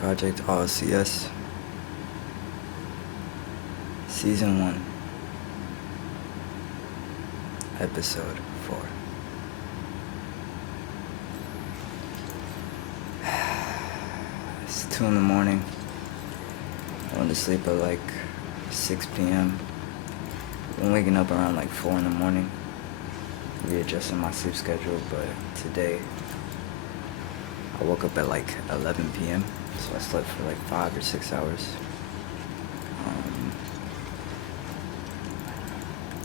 Project RLCS Season 1 Episode 4. It's 2 in the morning. I went to sleep at like 6 p.m. I'm waking up around like 4 in the morning, readjusting my sleep schedule, but today I woke up at like 11 p.m. So I slept for like 5 or 6 hours.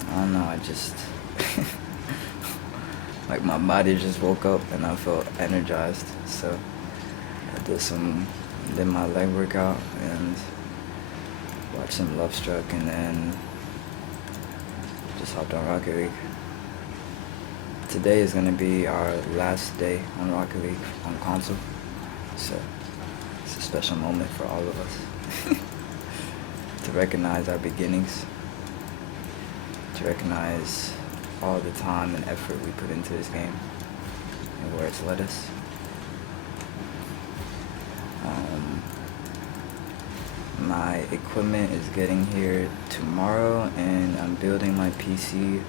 I don't know, I just like my body just woke up and I felt energized. So I did my leg workout and watched some Love Struck, and then just hopped on Rocket League. Today is gonna be our last day on Rocket League on console, so it's a special moment for all of us to recognize our beginnings, to recognize all the time and effort we put into this game and where it's led us. My equipment is getting here tomorrow, and I'm building my PC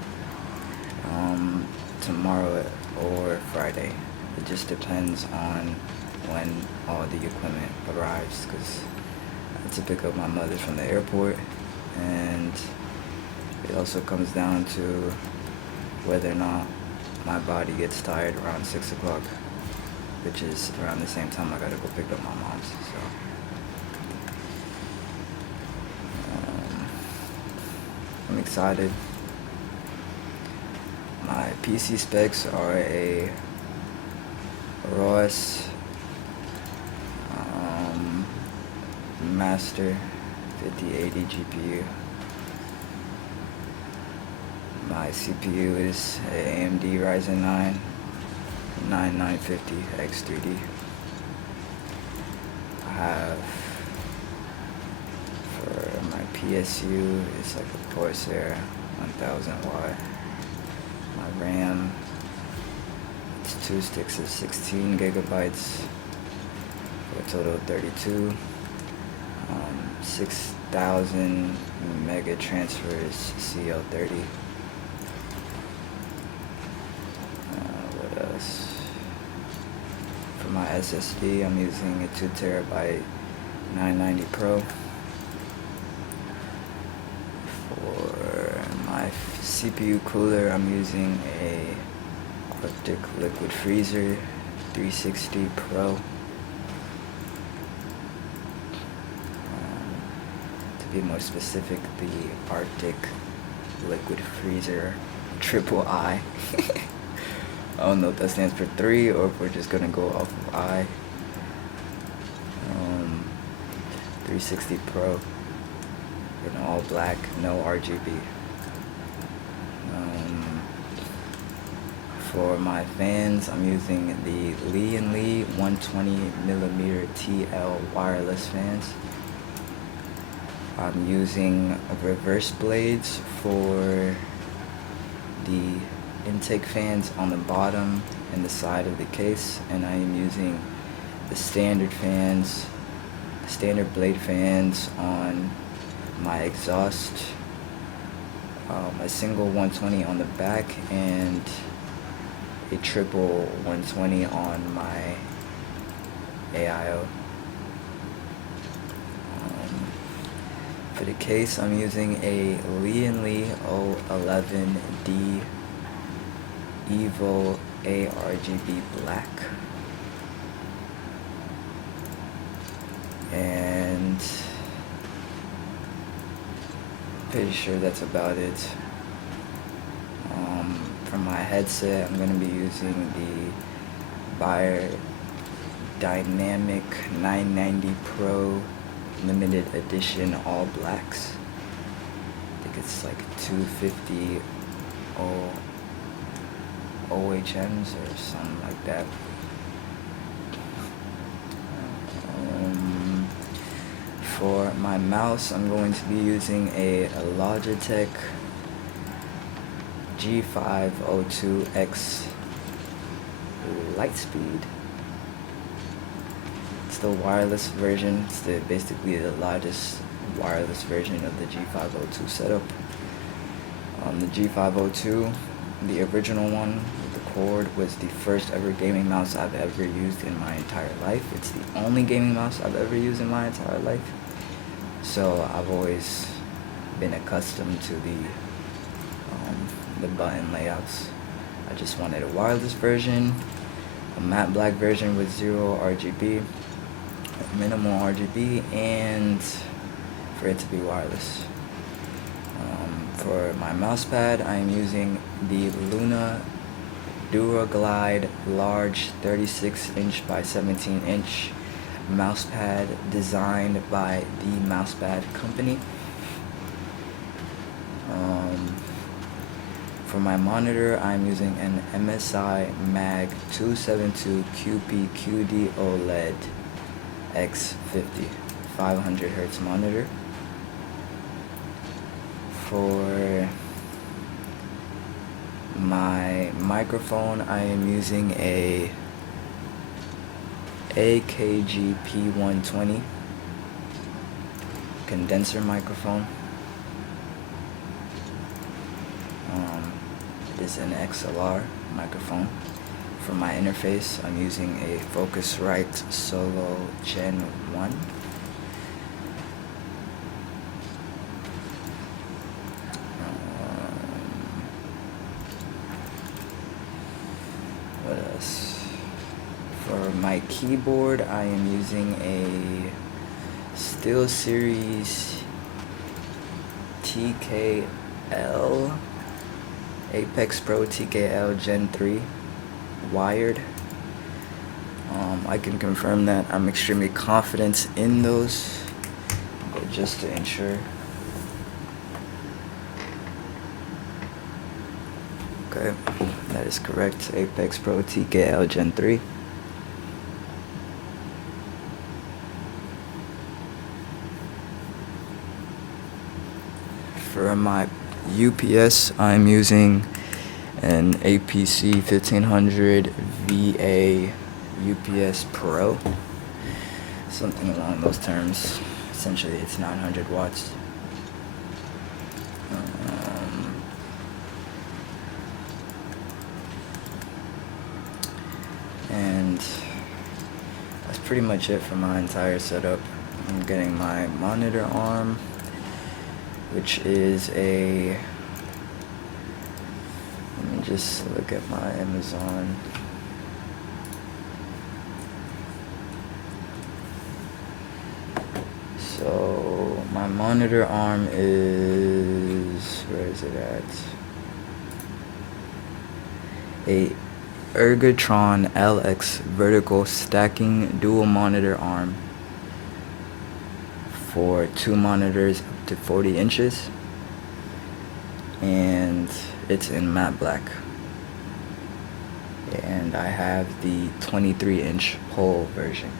tomorrow or Friday. It just depends on when all the equipment arrives, because I have to pick up my mother from the airport, and it also comes down to whether or not my body gets tired around 6 o'clock, which is around the same time I gotta go pick up my mom's. So I'm excited. My PC specs are a ROS Master 5080 GPU. My CPU is a AMD Ryzen 9 9950 X3D. I have, for my PSU, it's like a Corsair 1000W. My RAM, it's 2 sticks of 16 gigabytes for a total of 32. 6,000 mega transfers CL30. What else? For my SSD, I'm using a 2 terabyte 990 Pro. For my CPU cooler, I'm using a Arctic Liquid Freezer 360 Pro. To be more specific, the Arctic Liquid Freezer Triple I. I don't know if that stands for 3 or if we're just gonna go off of I. 360 Pro in all black, no RGB. For my fans, I'm using the Lee & Lee 120mm TL wireless fans. I'm using reverse blades for the intake fans on the bottom and the side of the case, and I am using the standard blade fans on my exhaust, a single 120 on the back and a triple 120 on my AIO. For the case, I'm using a Lee & Lee 011D Evo ARGB black, and pretty sure that's about it. For my headset, I'm going to be using the Bayer Dynamic 990 Pro limited edition all blacks. I think it's like 250 OHMs or something like that. For my mouse, I'm going to be using a Logitech G502X Lightspeed. It's the wireless version. It's basically the lightest wireless version of the G502 setup. The G502, the original one with the cord, was the first ever gaming mouse I've ever used in my entire life. It's the only gaming mouse I've ever used in my entire life. So I've always been accustomed to the button layouts. I just wanted a wireless version, a matte black version with zero RGB, minimal RGB, and for it to be wireless. For my mouse pad, I am using the Luna DuraGlide large 36-inch by 17-inch mouse pad designed by the Mousepad company. For my monitor, I'm using an MSI Mag 272 QP QD OLED X50 500 Hz monitor. For my microphone, I am using a AKG P120 condenser microphone. It is an XLR microphone. For my interface, I'm using a Focusrite Solo Gen 1. What else? For my keyboard, I am using a SteelSeries TKL Apex Pro TKL Gen 3 wired. I can confirm that. I'm extremely confident in those, but just to ensure. Okay, that is correct. Apex Pro TKL Gen 3. For my UPS, I'm using an APC 1500 VA UPS Pro, something along those terms. Essentially, it's 900 watts. And that's pretty much it for my entire setup. I'm getting my monitor arm, which is a, let me just look at my Amazon. So my monitor arm is, where is it at? A Ergotron LX vertical stacking dual monitor arm for 2 monitors up to 40 inches, and it's in matte black. And I have the 23-inch pole version.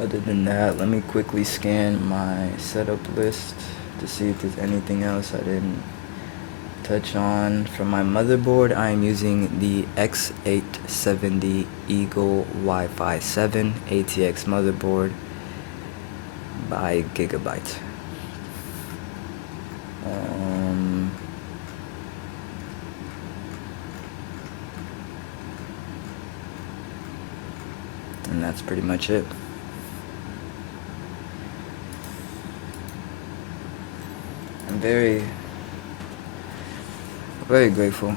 Other than that, let me quickly scan my setup list to see if there's anything else I didn't touch on. For my motherboard, I am using the X870 Eagle Wi-Fi 7 ATX motherboard by Gigabyte. And that's pretty much it. I'm very grateful.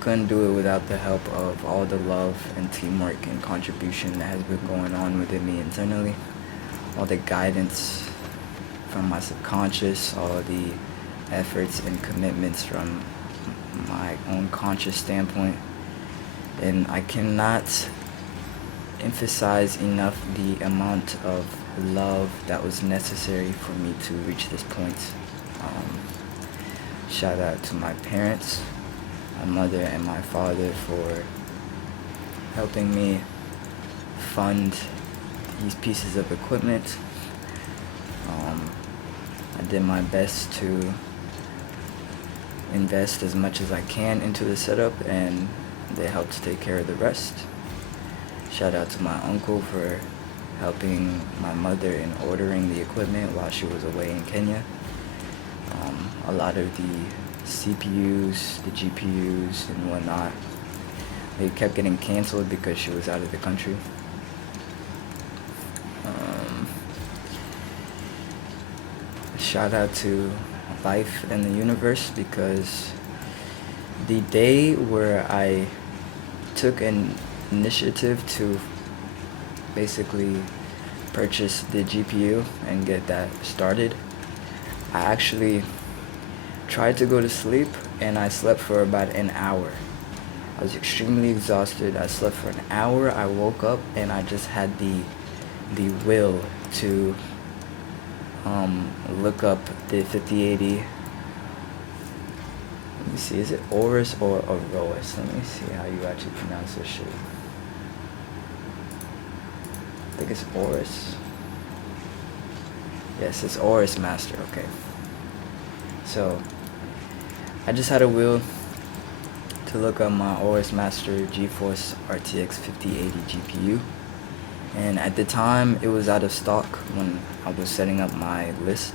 Couldn't do it without the help of all the love and teamwork and contribution that has been going on within me internally. All the guidance from my subconscious, all the efforts and commitments from my own conscious standpoint. And I cannot emphasize enough the amount of love that was necessary for me to reach this point. Shout out to my parents, my mother and my father, for helping me fund these pieces of equipment. I did my best to invest as much as I can into the setup, and they helped take care of the rest. Shout out to my uncle for helping my mother in ordering the equipment while she was away in Kenya. A lot of the CPUs, the GPUs, and whatnot, they kept getting canceled because she was out of the country. Shout out to life and the universe, because the day where I took an initiative to basically purchase the GPU and get that started, I actually tried to go to sleep and I slept for about an hour. I was extremely exhausted. I slept for an hour. I woke up and I just had the will to look up the 5080. Let me see, is it Oris or Aroas? Let me see how you actually pronounce this shit. I think it's Oris. Yes, it's Oris Master, okay. So, I just had a will to look up my Oris Master GeForce RTX 5080 GPU. And at the time, it was out of stock when I was setting up my list.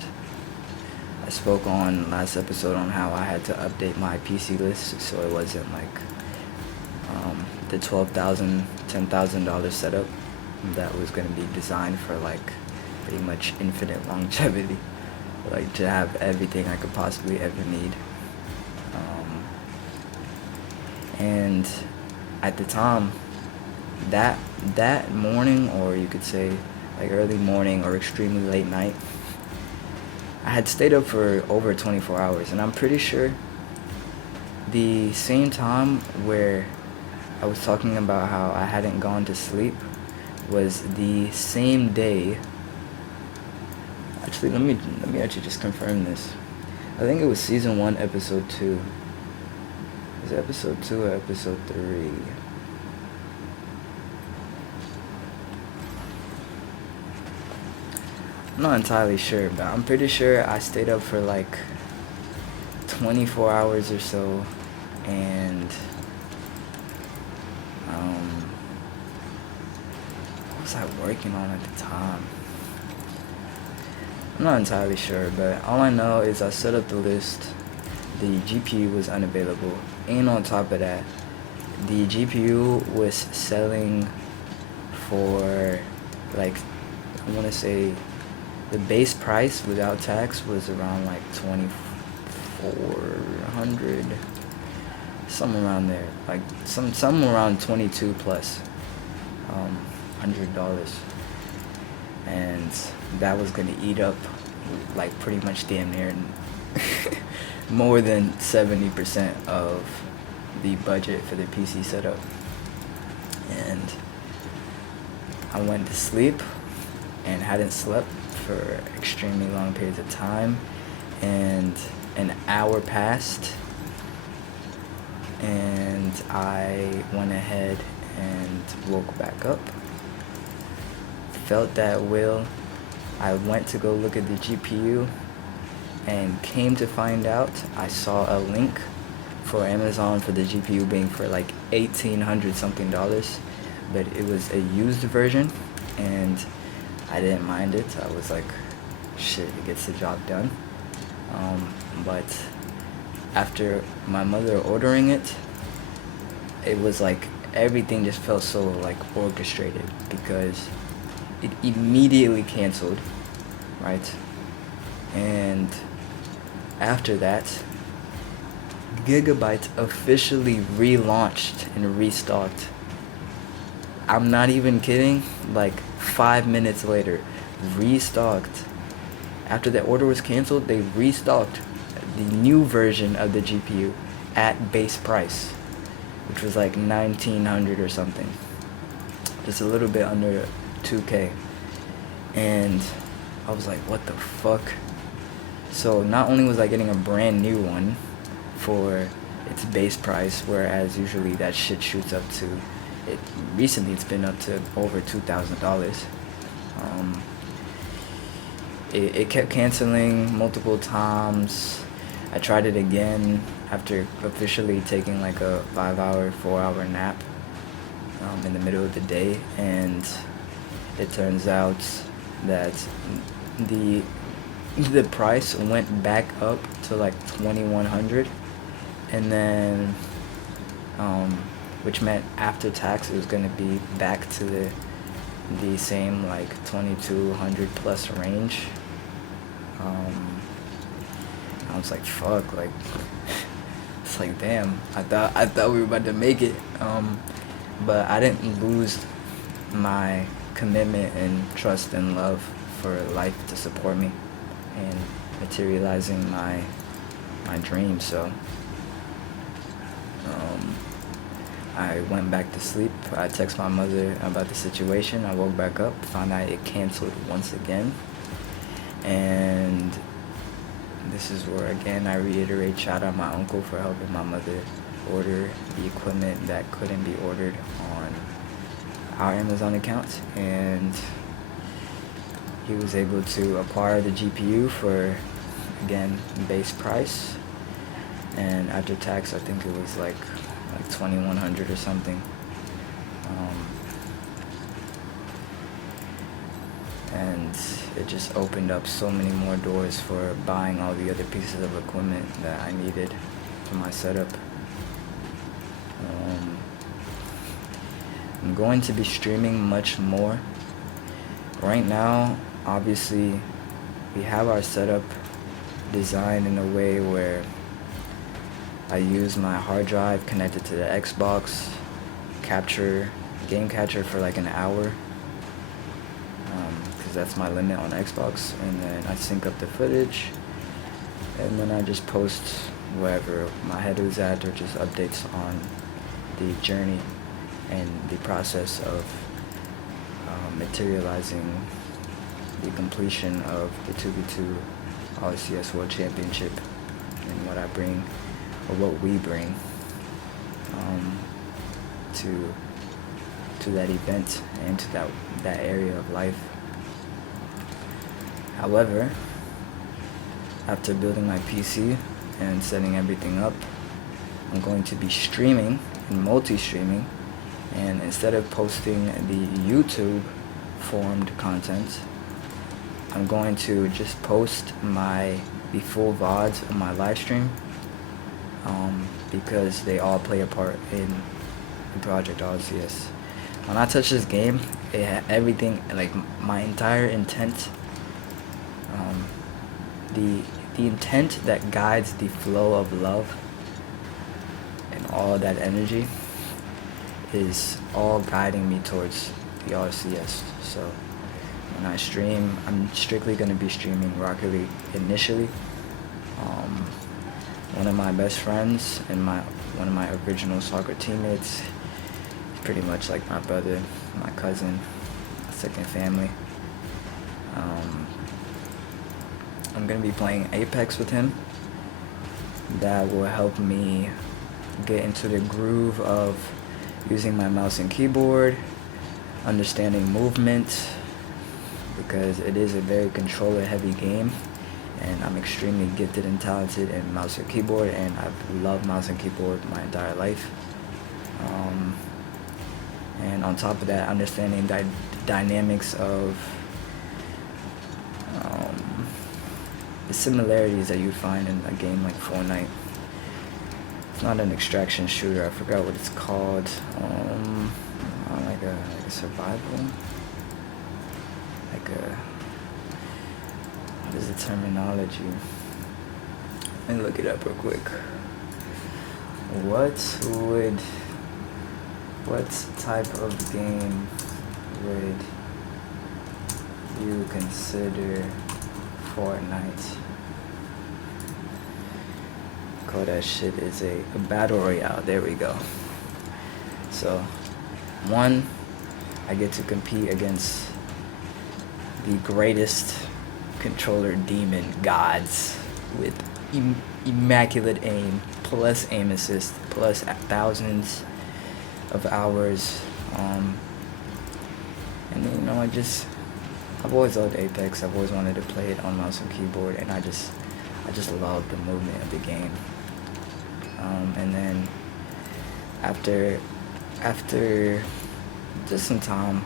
I spoke on last episode on how I had to update my PC list so it wasn't like the $12,000, $10,000 setup that was going to be designed for like pretty much infinite longevity, like to have everything I could possibly ever need. And at the time, that morning, or you could say like early morning or extremely late night, I had stayed up for over 24 hours, and I'm pretty sure the same time where I was talking about how I hadn't gone to sleep was the same day. Actually, let me actually just confirm this. I think it was season 1, episode 2. Is it episode 2 or episode 3? I'm not entirely sure, but I'm pretty sure I stayed up for like 24 hours or so, and what was I working on at the time? I'm not entirely sure, but all I know is I set up the list, the GPU was unavailable, and on top of that, the GPU was selling for like, I want to say the base price without tax was around like $2,400, somewhere around there, like some around 22 plus $100, and that was gonna eat up like pretty much damn near more than 70% of the budget for the PC setup. And I went to sleep and hadn't slept for extremely long periods of time, and an hour passed and I went ahead and woke back up, felt that will. I went to go look at the GPU and came to find out I saw a link for Amazon for the GPU being for like $1,800 something, but it was a used version and I didn't mind it. I was like, shit, it gets the job done. But after my mother ordering it, it was like everything just felt so like orchestrated, because it immediately canceled, right? And after that, Gigabyte officially relaunched and restocked. I'm not even kidding, like 5 minutes later, restocked. After the order was canceled, they restocked the new version of the GPU at base price, which was like $1,900 or something, just a little bit under $2K. And I was like, what the fuck? So not only was I getting a brand new one for its base price, whereas usually that shit shoots up to, recently it's been up to over $2,000. It kept canceling multiple times. I tried it again, after officially taking like a 5 hour, 4 hour nap in the middle of the day, and it turns out that the the price went back up to like 2100, and then which meant after tax it was gonna be back to the same like 2200 plus range. I was like, fuck, like it's like, damn, I thought we were about to make it, but I didn't lose my commitment and trust and love for life to support me and materializing my dream. So I went back to sleep. I texted my mother about the situation. I woke back up, found out it canceled once again. And this is where, again, I reiterate, shout out my uncle for helping my mother order the equipment that couldn't be ordered on our Amazon account. And he was able to acquire the GPU for, again, base price. And after tax, I think it was like 2100 or something. And it just opened up so many more doors for buying all the other pieces of equipment that I needed for my setup. I'm going to be streaming much more. Right now, obviously, we have our setup designed in a way where I use my hard drive connected to the Xbox game capture for like an hour, because that's my limit on Xbox, and then I sync up the footage, and then I just post wherever my head is at, or just updates on the journey and the process of materializing the completion of the 2v2 RLCS World Championship, and what I bring, or what we bring, to that event and to that area of life. However, after building my PC and setting everything up, I'm going to be streaming and multi-streaming, and instead of posting the YouTube formed content, I'm going to just post the full VODs of my live stream, because they all play a part in the Project RLCS. When I touch this game, it had everything, like my entire intent, the intent that guides the flow of love and all that energy is all guiding me towards the RLCS. So when I stream, I'm strictly going to be streaming Rocket League initially. One of my best friends and one of my original soccer teammates, pretty much like my brother, my cousin, second family. I'm going to be playing Apex with him. That will help me get into the groove of using my mouse and keyboard, understanding movement, because it is a very controller heavy game, and I'm extremely gifted and talented in mouse and keyboard, and I've loved mouse and keyboard my entire life. And on top of that, understanding the dynamics of the similarities that you find in a game like Fortnite. It's not an extraction shooter, I forgot what it's called. Like a survival? What is the terminology? Let me look it up real quick. What type of game would you consider Fortnite? Call that shit is a battle royale. There we go. So, one, I get to compete against the greatest controller demon gods with immaculate aim, plus aim assist, plus thousands of hours. And then, I've always loved Apex. I've always wanted to play it on mouse and keyboard, and I just love the movement of the game. And then after just some time,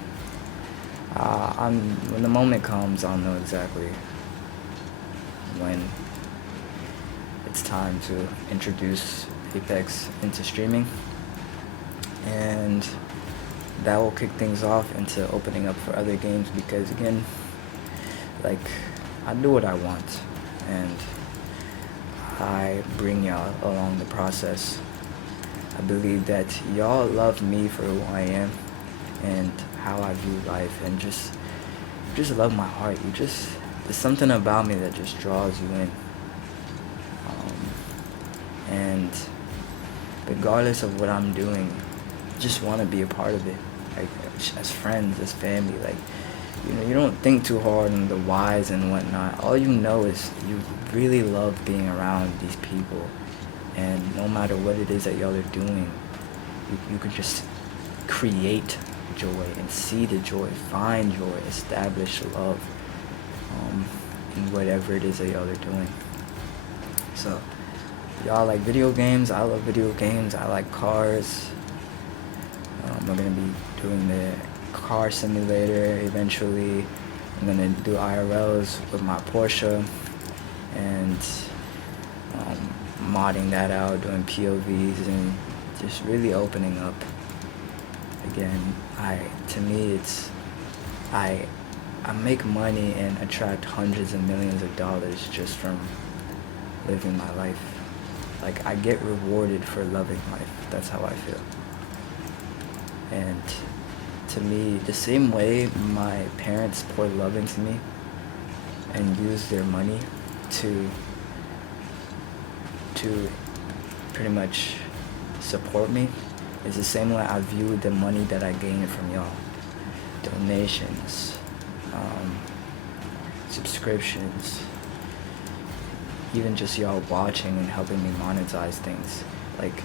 when the moment comes, I'll know exactly when it's time to introduce Apex into streaming, and that will kick things off into opening up for other games, because again, like, I do what I want, and I bring y'all along the process. I believe that y'all love me for who I am and how I view life, and just love my heart. There's something about me that just draws you in. And regardless of what I'm doing, just want to be a part of it. Like, as friends, as family, like, you don't think too hard on the whys and whatnot. All you know is you really love being around these people, and no matter what it is that y'all are doing, you can just create joy and see the joy, find joy, establish love in whatever it is that y'all are doing. So, y'all like video games, I love video games, I like cars. We're going to be doing the car simulator eventually. I'm going to do IRLs with my Porsche, and modding that out, doing POVs, and just really opening up. Again, to me, it's I make money and attract hundreds of millions of dollars just from living my life. Like, I get rewarded for loving life. That's how I feel. And to me, the same way my parents poured love into me and used their money to pretty much support me, is the same way I view the money that I gain from y'all. Donations, subscriptions, even just y'all watching and helping me monetize things. Like,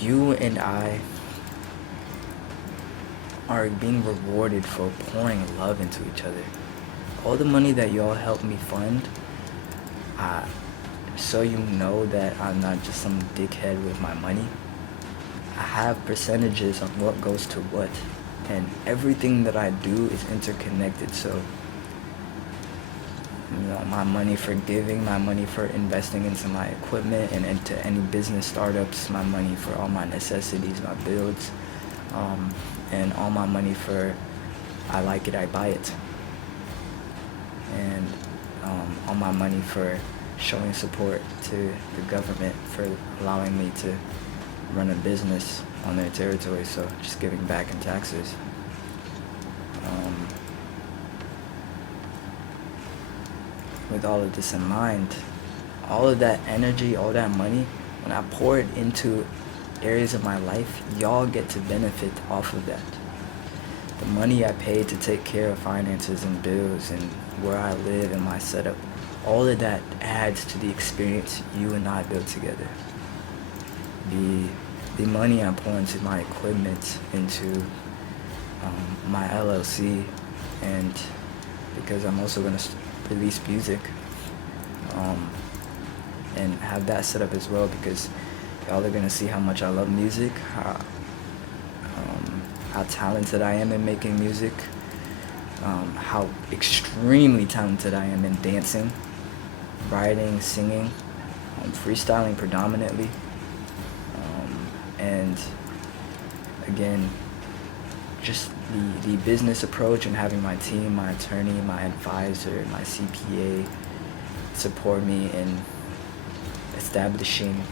you and I are being rewarded for pouring love into each other. All the money that y'all help me fund, so you know that I'm not just some dickhead with my money. I have percentages on what goes to what, and everything that I do is interconnected. So, my money for giving, my money for investing into my equipment and into any business startups, my money for all my necessities, my builds, and all my money for I like it, I buy it, and all my money for showing support to the government for allowing me to run a business on their territory, so just giving back in taxes. With all of this in mind, all of that energy, all that money, when I pour it into areas of my life, y'all get to benefit off of that. The money I pay to take care of finances and bills and where I live and my setup, all of that adds to the experience you and I built together. The money I pour into my equipment, into my LLC, and because I'm also going to release music, and have that set up as well, because y'all are going to see how much I love music, how talented I am in making music, how extremely talented I am in dancing, writing, singing, freestyling predominantly, and again, just the business approach and having my team, my attorney, my advisor, my CPA support me in establishing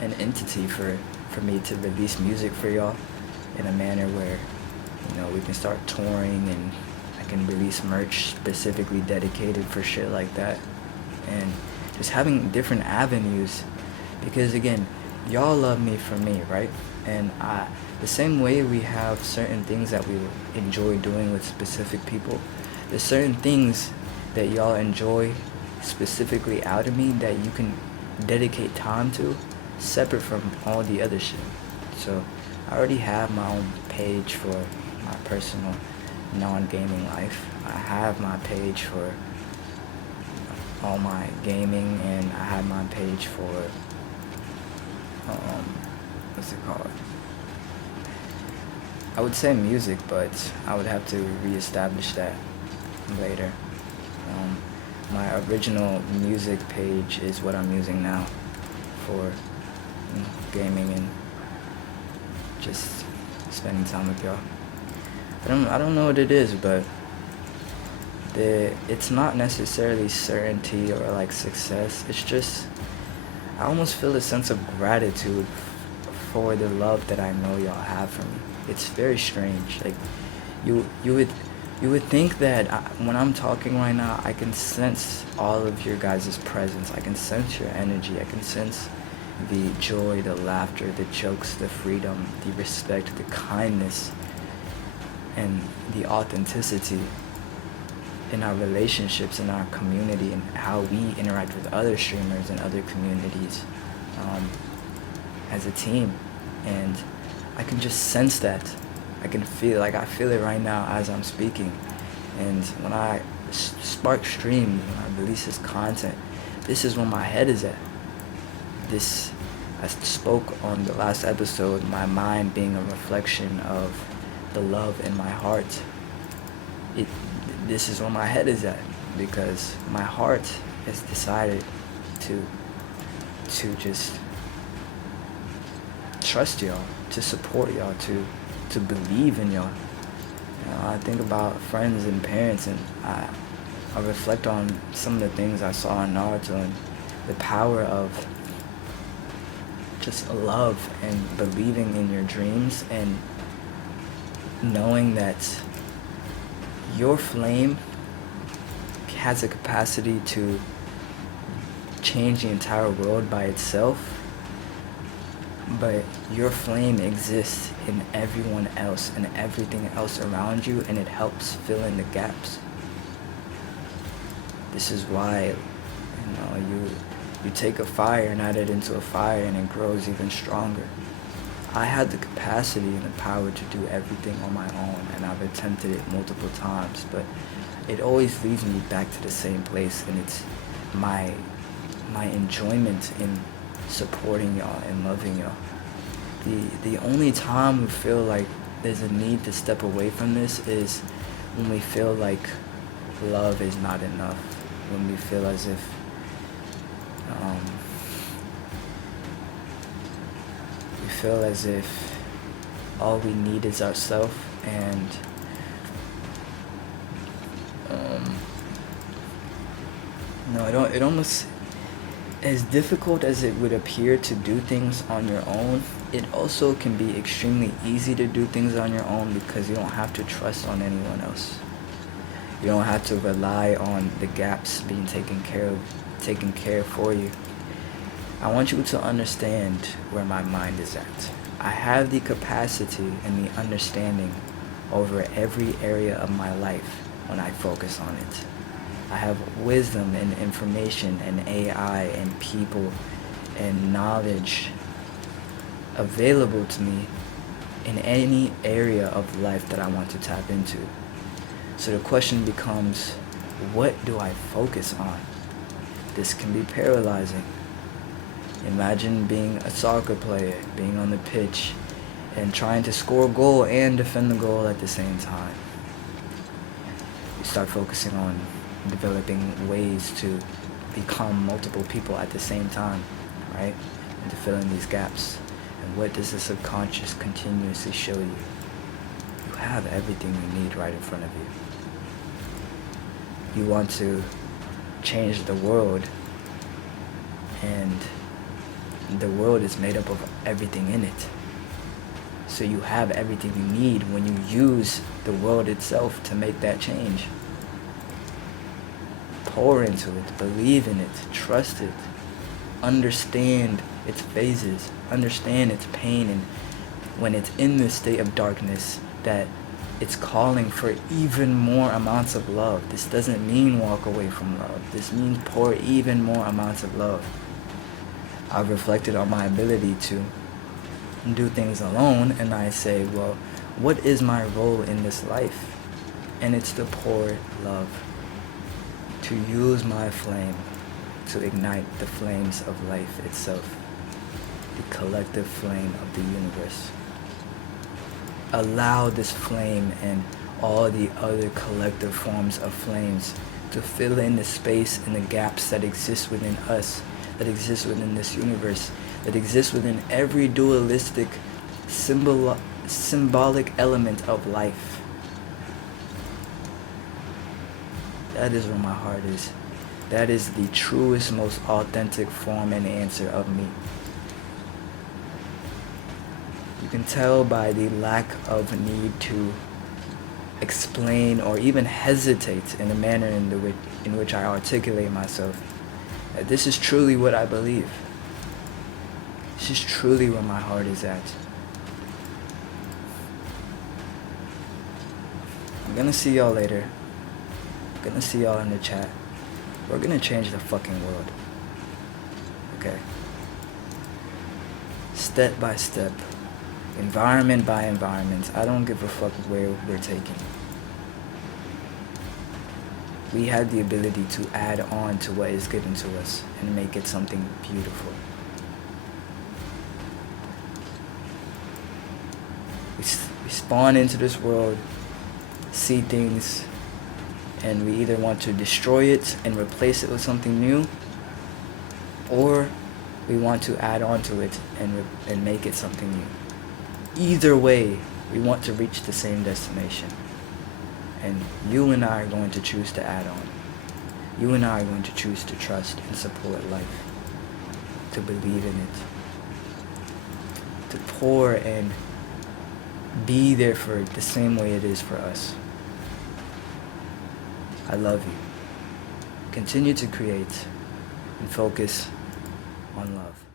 an entity for me to release music for y'all in a manner where, we can start touring, and I can release merch specifically dedicated for shit like that, and just having different avenues, because again, y'all love me for me, right? And the same way we have certain things that we enjoy doing with specific people, there's certain things that y'all enjoy specifically out of me that you can dedicate time to, separate from all the other shit. So I already have my own page for my personal non-gaming life. I have my page for all my gaming, and I have my page for what's it called? I would say music, but I would have to reestablish that later. Um, my original music page is what I'm using now for gaming and just spending time with y'all. I don't know what it is, but it's not necessarily certainty or like success. It's just I almost feel a sense of gratitude for the love that I know y'all have for me. It's very strange. Like you would think that when I'm talking right now, I can sense all of your guys' presence. I can sense your energy. I can sense the joy, the laughter, the jokes, the freedom, the respect, the kindness, and the authenticity in our relationships, in our community, and how we interact with other streamers and other communities as a team. And I can just sense that. I can feel, like I feel it right now as I'm speaking. And when I spark stream, when I release this content, this is where my head is at. I spoke on the last episode, my mind being a reflection of the love in my heart. This is where my head is at, because my heart has decided to just trust y'all, to support y'all, to believe in y'all. You know, I think about friends and parents, and I reflect on some of the things I saw in Naruto and the power of just love and believing in your dreams and knowing that your flame has a capacity to change the entire world by itself, but your flame exists in everyone else and everything else around you, and it helps fill in the gaps. This is why, you take a fire and add it into a fire and it grows even stronger. I had the capacity and the power to do everything on my own, and I've attempted it multiple times, but it always leads me back to the same place, and it's my enjoyment in supporting y'all and loving y'all. The only time we feel like there's a need to step away from this is when we feel like love is not enough, when we feel as if all we need is ourselves, and it almost, as difficult as it would appear to do things on your own, it also can be extremely easy to do things on your own, because you don't have to trust on anyone else. You don't have to rely on the gaps being taken care for you. I want you to understand where my mind is at. I have the capacity and the understanding over every area of my life when I focus on it. I have wisdom and information and AI and people and knowledge available to me in any area of life that I want to tap into. So the question becomes, what do I focus on? This can be paralyzing. Imagine being a soccer player, being on the pitch, and trying to score a goal and defend the goal at the same time. You start focusing on developing ways to become multiple people at the same time, right? And to fill in these gaps. And what does the subconscious continuously show you? You have everything you need right in front of you. You want to change the world, and the world is made up of everything in it. So you have everything you need when you use the world itself to make that change. Pour into it, believe in it, trust it, understand its phases, understand its pain, and when it's in this state of darkness, that it's calling for even more amounts of love. This doesn't mean walk away from love. This means pour even more amounts of love. I've reflected on my ability to do things alone, and I say, well, what is my role in this life? And it's to pour love, to use my flame to ignite the flames of life itself. the collective flame of the universe. Allow this flame and all the other collective forms of flames to fill in the space and the gaps that exist within us, that exist within this universe, that exist within every dualistic symbolic element of life. That is where my heart is. That is the truest, most authentic form and answer of me. You can tell by the lack of need to explain or even hesitate in the manner in which I articulate myself, that this is truly what I believe. This is truly where my heart is at. I'm gonna see y'all later. I'm gonna see y'all in the chat. We're gonna change the fucking world. Okay? Step by step. Environment by environment. I don't give a fuck where we're taking. We have the ability to add on to what is given to us and make it something beautiful. We spawn into this world, see things, and we either want to destroy it and replace it with something new, or we want to add on to it and make it something new. Either way, we want to reach the same destination. And you and I are going to choose to add on. You and I are going to choose to trust and support life, to believe in it, to pour and be there for it the same way it is for us. I love you. Continue to create and focus on love.